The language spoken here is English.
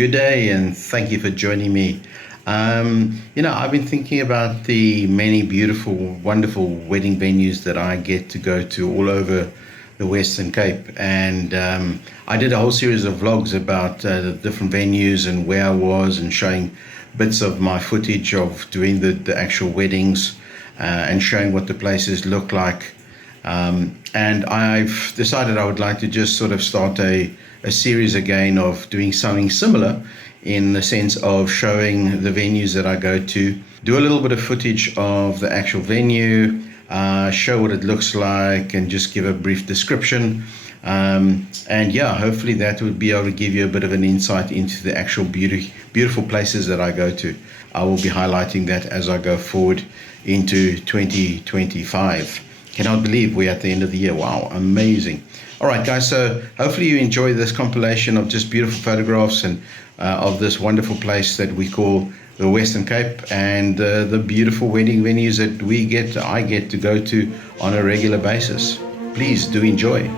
Good day, and thank you for joining me. I've been thinking about the many beautiful, wonderful wedding venues that I get to go to all over the Western Cape. And I did a whole series of vlogs about the different venues and where I was, and showing bits of my footage of doing the actual weddings and showing what the places look like. And I've decided I would like to just sort of start a series again of doing something similar, in the sense of showing the venues that I go to, do a little bit of footage of the actual venue, show what it looks like, and just give a brief description. And yeah, hopefully that would be able to give you a bit of an insight into the actual beautiful places that I go to. I will be highlighting that as I go forward into 2025. Cannot believe we're at the end of the year. Wow, amazing. All right, guys, so hopefully you enjoy this compilation of just beautiful photographs and of this wonderful place that we call the Western Cape, and the beautiful wedding venues that I get to go to on a regular basis. Please do enjoy.